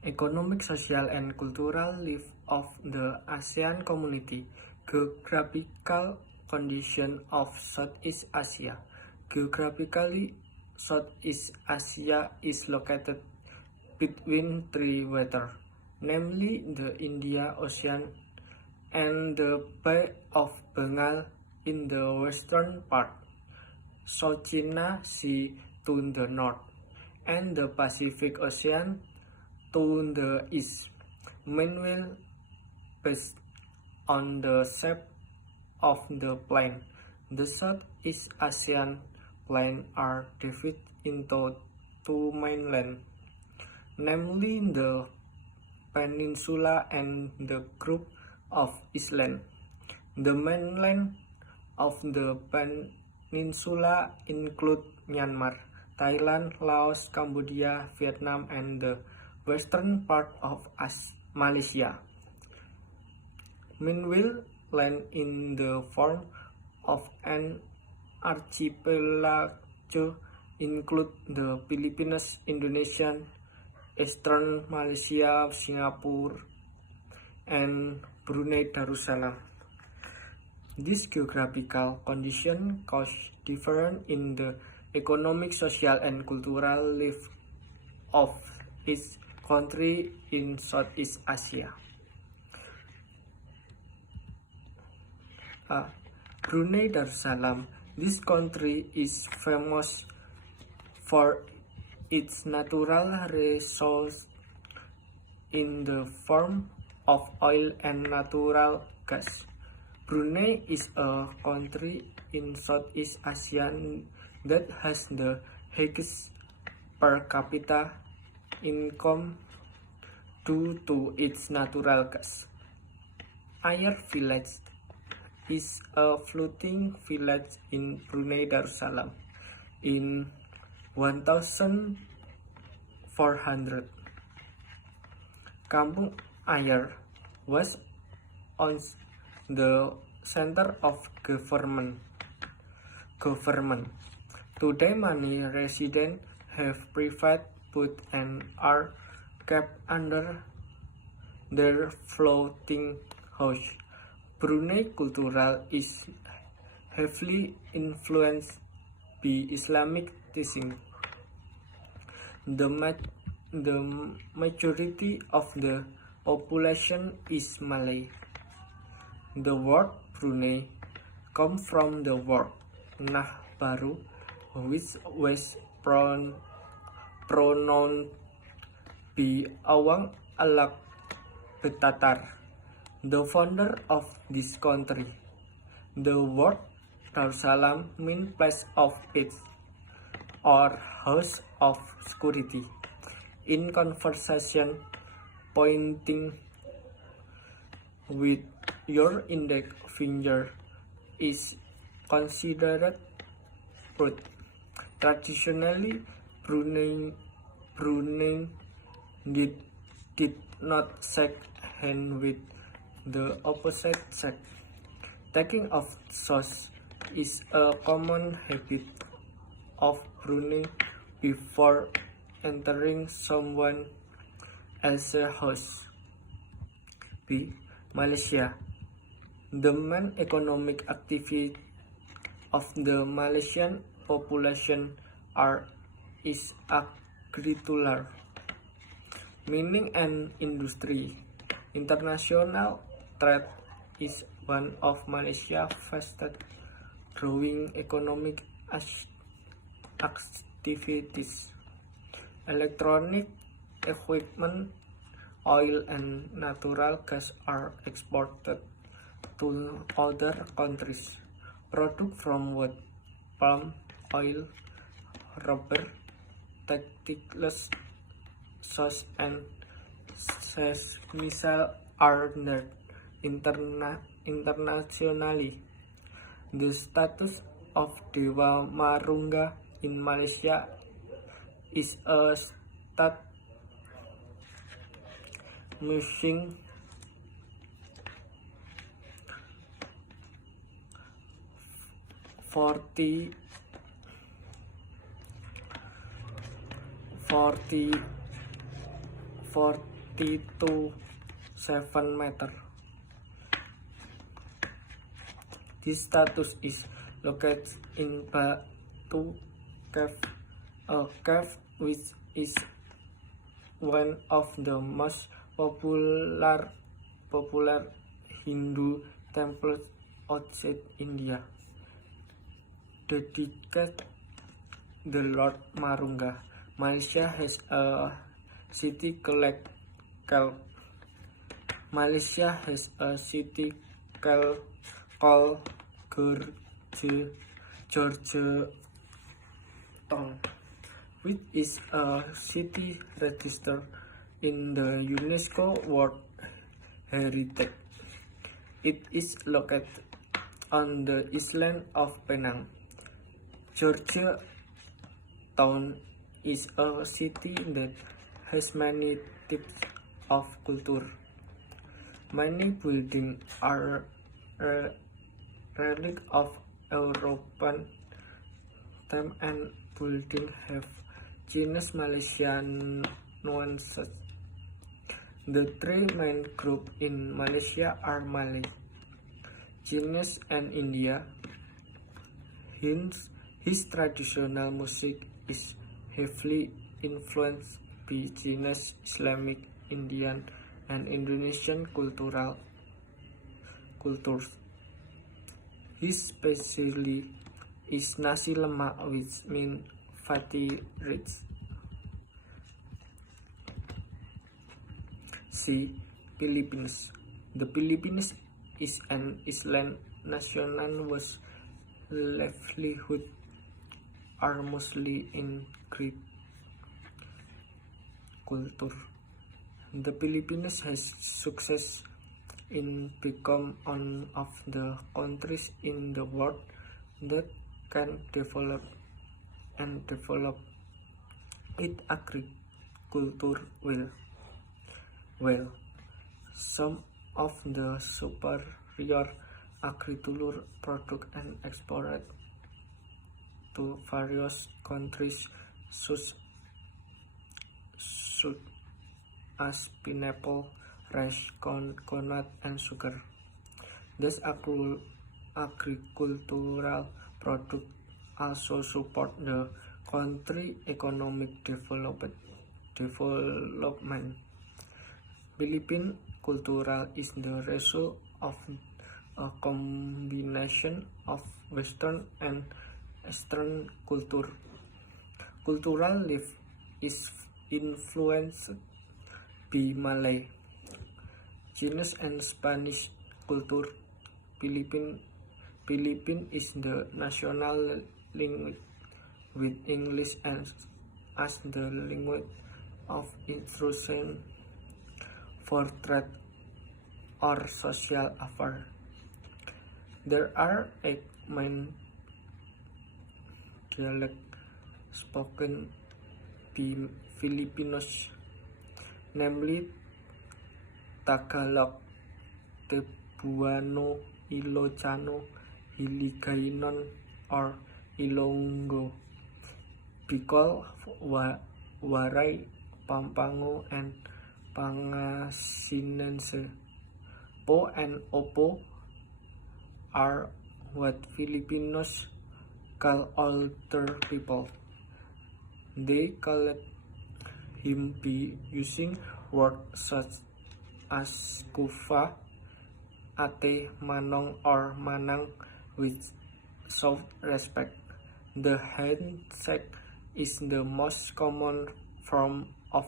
Economic, social, and cultural life of the ASEAN community. Geographical condition of Southeast Asia. Geographically, Southeast Asia is located between three waters, namely the Indian Ocean and the Bay of Bengal in the western part, South China Sea to the north, and the Pacific Ocean to the east. Meanwhile, based on the shape of the plain, the Southeast Asian plain are divided into two mainlands, namely the peninsula and the group of islands. The mainland of the peninsula include Myanmar, Thailand, Laos, Cambodia, Vietnam, and the western part of Malaysia. Meanwhile, land in the form of an archipelago include the Philippines, Indonesia, Eastern Malaysia, Singapore, and Brunei Darussalam. This geographical condition cause difference in the economic, social, and cultural life of each country in Southeast Asia. Brunei Darussalam. This country is famous for its natural resources in the form of oil and natural gas. Brunei is a country in Southeast Asia that has the highest per capita income due to its natural gas. Ayer Village is a floating village in Brunei Darussalam in 1400. Kampung Ayer was once the center of government. Today many residents have private boats and are kept under their floating house. Brunei culture is heavily influenced by Islamic teaching. The majority of the population is Malay. The word Brunei comes from the word Nah Baru, which was pronounced by Awang Alak Betatar, the founder of this country. The word Darussalam means place of peace or house of security. In conversation, pointing with your index finger is considered rude. Traditionally, Brunei did not shake hands with the opposite sex. Taking of shoes is a common habit of Brunei before entering someone else's house. B. Malaysia. The main economic activity of the Malaysian population is agriculture, mining and industry. International trade is one of Malaysia's fastest growing economic activities. Electronic equipment, oil and natural gas are exported to other countries. Products from wood, palm oil, rubber, textiles, sauce, and sesame are known internationally. The status of Dewa Marungga in Malaysia is a state museum forty 40 to 7 meters. This statue is located in Batu Cave, a cave which is one of the most popular Hindu temples outside India, dedicated the Lord Marunga. Malaysia has a city called Georgetown, which is a city registered in the UNESCO World Heritage. It is located on the island of Penang. Georgetown is a city that has many types of culture. Many buildings are relics of European time, and buildings have Chinese-Malaysian nuances. The three main groups in Malaysia are Malay, Chinese, and India. His traditional music is heavily influenced by Chinese, Islamic, Indian, and Indonesian cultures. His specialty is nasi lemak, which means fatty rich. C. Philippines. The Philippines is an island nation whose livelihood are mostly in Greek culture. The Philippines has success in become one of the countries in the world that can develop its agriculture well. Some of the superior agricultural products and exported to various countries such as pineapple, rice, coconut, and sugar. These agricultural products also support the country's economic development. Philippine culture is the result of a combination of Western and Eastern culture. Cultural life is influenced by Malay, Chinese, and Spanish culture. Philippine is the national language, with English as the language of instruction for trade or social affairs. There are 8 main dialects spoken by Filipinos, namely Tagalog, Cebuano, Ilocano, Hiligaynon, or Ilonggo, Bicol, Waray, Pampanga, and Pangasinense. Po and Opo are what Filipinos call older people. They called him by using words such as kufa, ate, manong, or manang with show respect. The handshake is the most common form of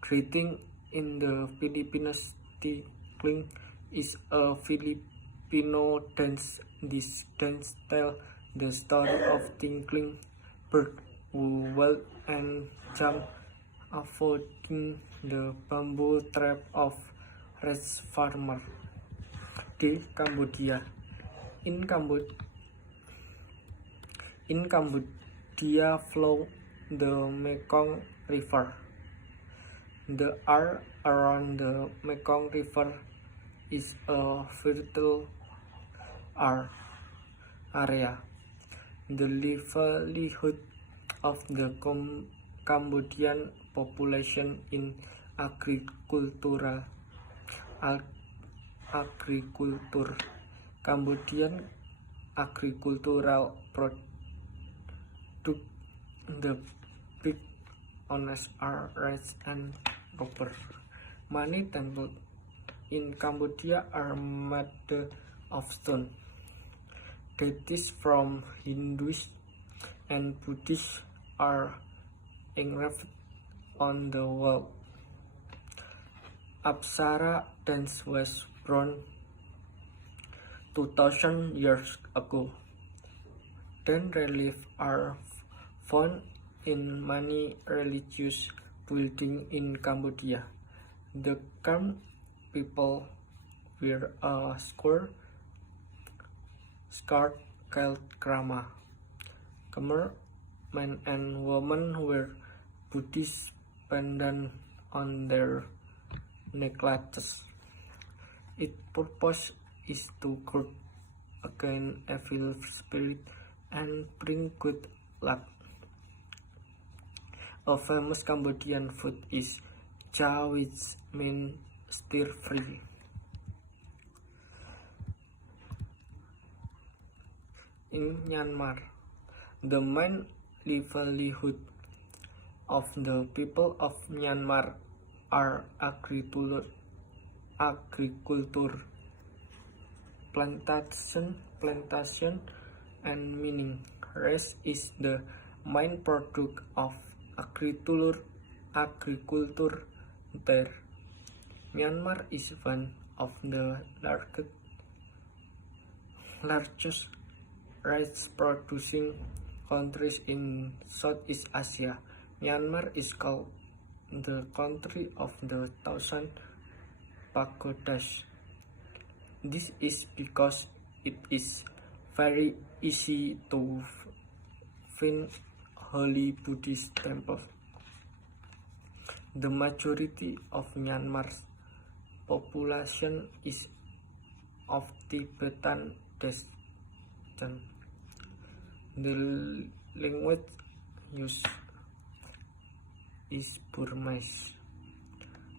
greeting in the Philippines. Tinkling is a Filipino dance. This dance tells the story of tinkling bird who walk and jump avoiding the bamboo trap of rice farmer. D. Cambodia. In Cambodia flow the Mekong River. The area around the Mekong River is a fertile area. The livelihood of the Cambodian population is agricultural agriculture. Cambodian agricultural product. The big owners are rice and rubber. Many temples in Cambodia are made of stone. Deities from Hindus and Buddhists are engraved on the wall. Apsara dance was born 2000 years ago. Then reliefs are found in many religious buildings in Cambodia. The Khmer people wear a skirt called krama. Khmer men and women wear Buddhist pendant on their necklaces. Its purpose is to guard against evil spirits and bring good luck. A famous Cambodian food is cha, which means stir fry. In Myanmar, the main livelihood of the people of Myanmar are agriculture, plantation, and mining. Rice is the main product of agriculture there. Myanmar is one of the largest rice-producing countries in Southeast Asia. Myanmar is called the country of the thousand pagodas. This is because it is very easy to find holy Buddhist temples. The majority of Myanmar's population is of Tibetan descent. The language used is Burmese.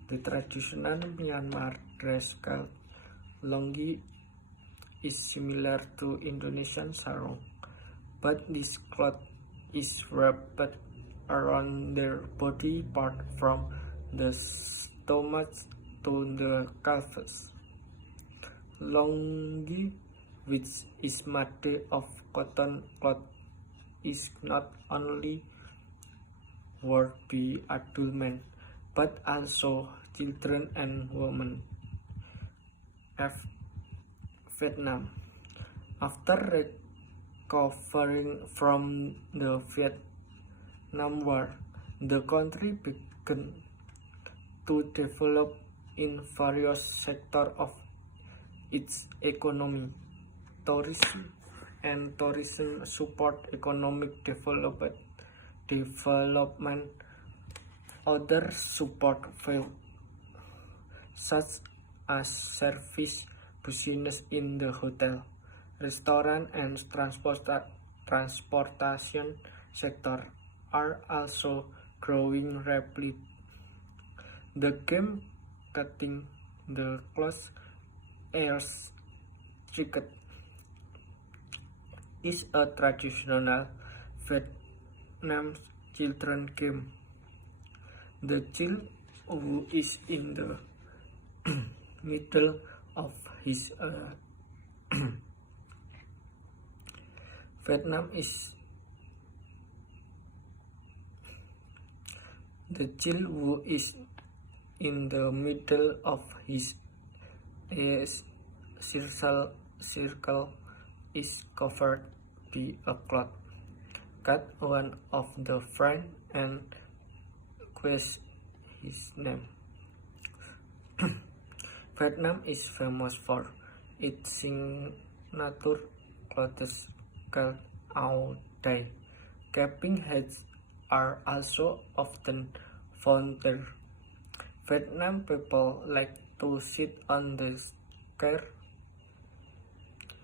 The traditional Myanmar dress called longi is similar to Indonesian sarong, but this cloth is wrapped around their body part from the stomach to the calves. Longi, which is made of cotton cloth, is not only worn by adult men, but also children and women. Vietnam. After recovering from the Vietnam War, the country began to develop in various sectors of its economy. Tourism support economic development. Other support fields, such as service business in the hotel, restaurant, and transportation sector, are also growing rapidly. The game cutting the close ears cricket is a traditional Vietnamese children game. The child who is in the middle of his Vietnam is the child who is in the middle of his circle is covered by a cloth. Cut one of the friend and guess his name. Vietnam is famous for its signature clothes called áo dày. Camping heads are also often found there. Vietnam people like to sit on the chair,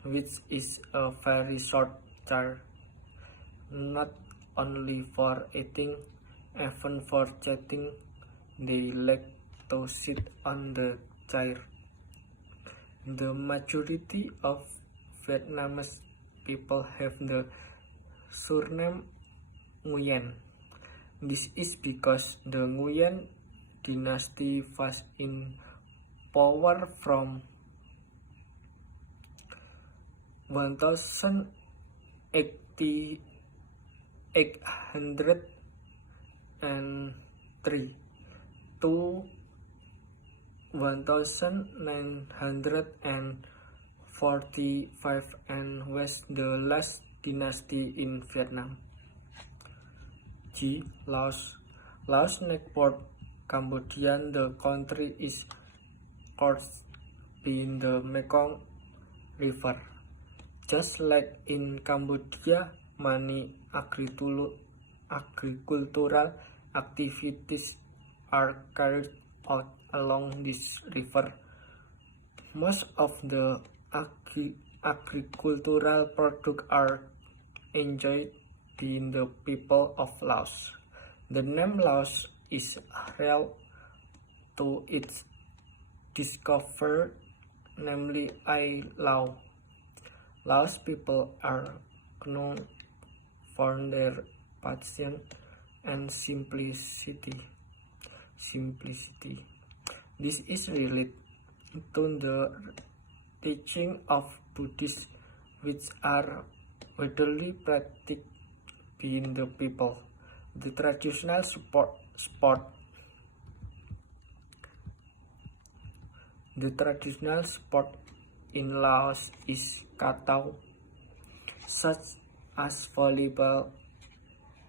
which is a very short chair, not only for eating, even for chatting. They like to sit on the chair. The majority of Vietnamese people have the surname Nguyen. This is because the Nguyen dynasty was in power from 1803 to 1945 and was the last dynasty in Vietnam. G. Laos. Laos neighbored Cambodia. The country is couched in the Mekong River. Just like in Cambodia, many agricultural activities are carried out along this river. Most of the agricultural products are enjoyed by the people of Laos. The name Laos is real to its discoverer, namely Ai Lao. Laos people are known for their patience and simplicity. This is related to the teaching of Buddhists, which are widely practiced by the people. The traditional sport in Laos is Katau, such as volleyball,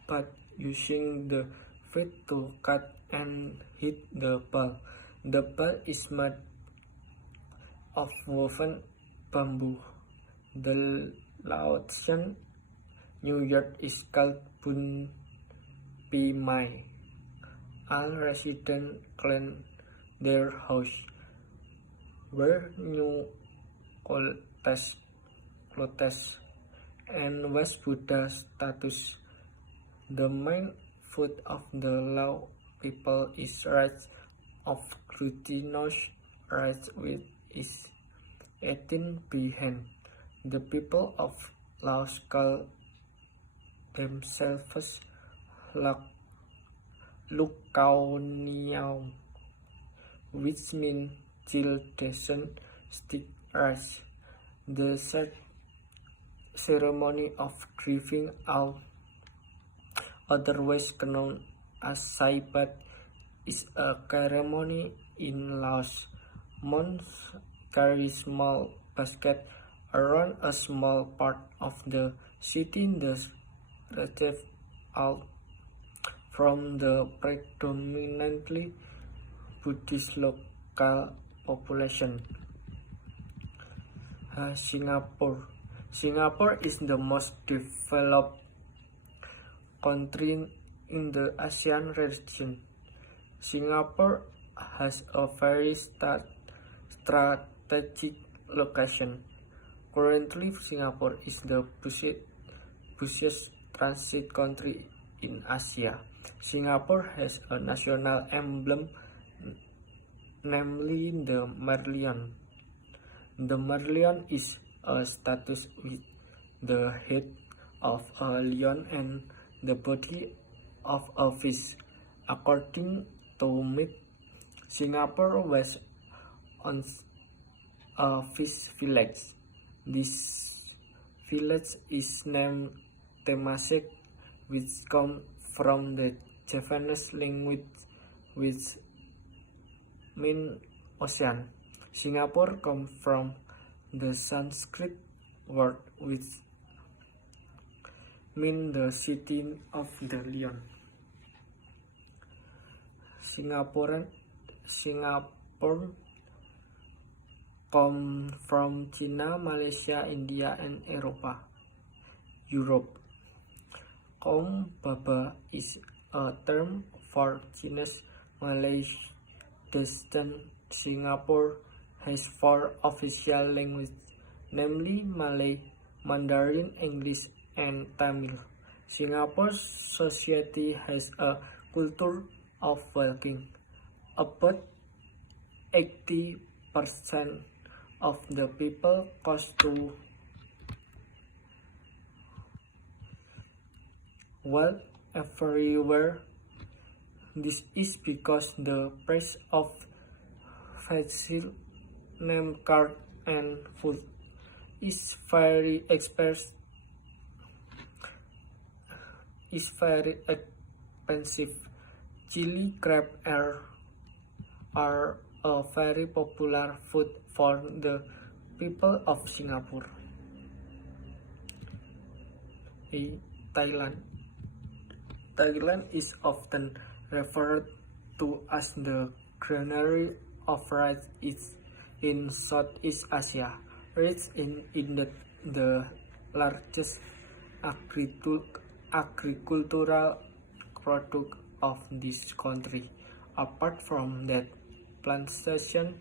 but using the feet to cut and hit the ball. The ball is made of woven bamboo. The Laotian New Year is called Bun Pi Mai. All residents clean their house, wear new clothes, and wash Buddha statues. The main food of the Lao people is rice of glutinous rice, which is eaten by hand. The people of Laos call themselves Lukao Niao, which means children stick rice. The ceremony of grieving out, otherwise known as Saibat, is a ceremony in Laos. Monks carry small baskets around a small part of the city to retrieve out from the predominantly Buddhist local population. Singapore is the most developed country in the ASEAN region. Singapore has a very strategic location. Currently, Singapore is the busiest transit country in Asia. Singapore has a national emblem, namely the Merlion. The Merlion is a statue with the head of a lion and the body of a fish. According to myth, Singapore was once a fish village. This village is named Temasek, which comes from the Javanese language which means ocean. Singapore comes from the Sanskrit word which means the city of the lion. Singapore come from China, Malaysia, India, and Europe. Kaum Baba is a term for Chinese Malay descent. Singapore has 4 official languages, namely Malay, Mandarin, English, and Tamil. Singapore's society has a culture of walking. About 80% of the people cost to wealth everywhere. This is because the price of facial name card and food is very expensive. Chili crab are a very popular food for the people of Singapore. Thailand. Thailand is often referred to as the granary of rice in Southeast Asia. Rice is the largest agricultural product of this country. Apart from that, plantation,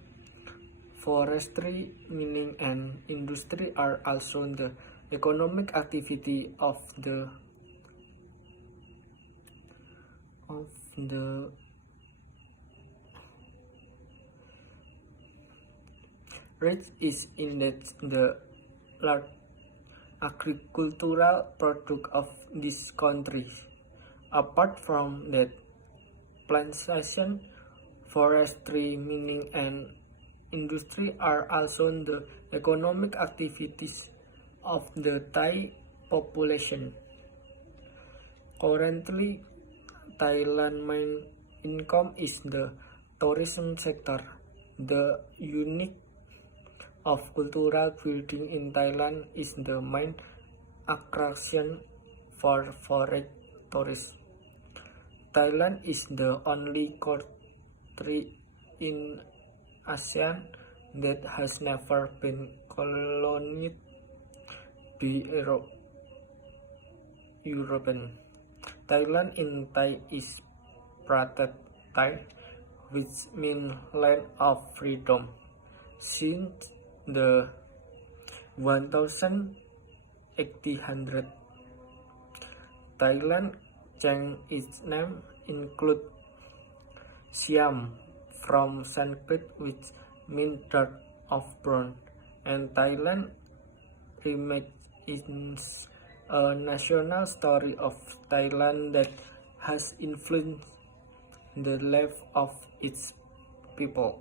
forestry, mining, and industry are also the economic activity of the rice is indeed the large agricultural product of this country. Apart from that, plantation, forestry, mining, and industry are also the economic activities of the Thai population. Currently, Thailand's main income is the tourism sector. The unique of cultural building in Thailand is the main attraction for foreign tourists. Thailand is the only country in ASEAN that has never been colonized by European. Thailand in Thai is Pratat Thai, which means land of freedom. Since the 1800, Thailand changed its name include Siam from Sanskrit, which means dirt of bronze, and Thailand remains a national story of Thailand that has influenced the life of its people.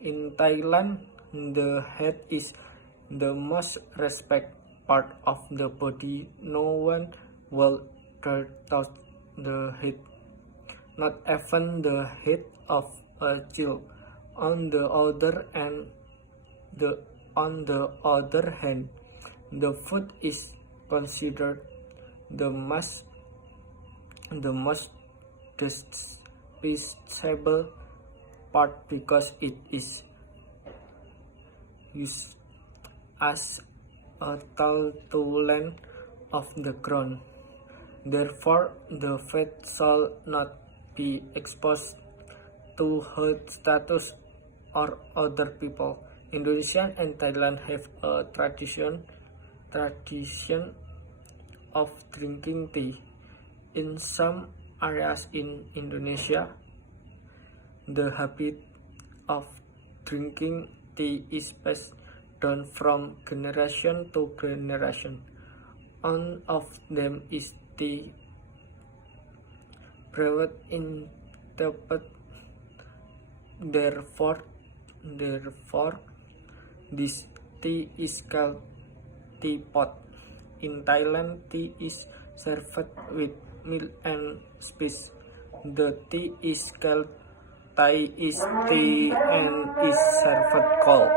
In Thailand, the head is the most respected part of the body. No one will touch the head, not even the head of a child. On the other hand, the foot is considered the most despicable part because it is used as a tool to land off the ground. Therefore, the feet shall not be exposed to hurt status or other people. Indonesia and Thailand have a tradition of drinking tea. In some areas in Indonesia, the habit of drinking tea is passed down from generation to generation. One of them is tea brewed in Tibet. Therefore, this tea is called teapot. In Thailand, tea is served with milk and spice. The tea is called Thai iced tea and is served cold.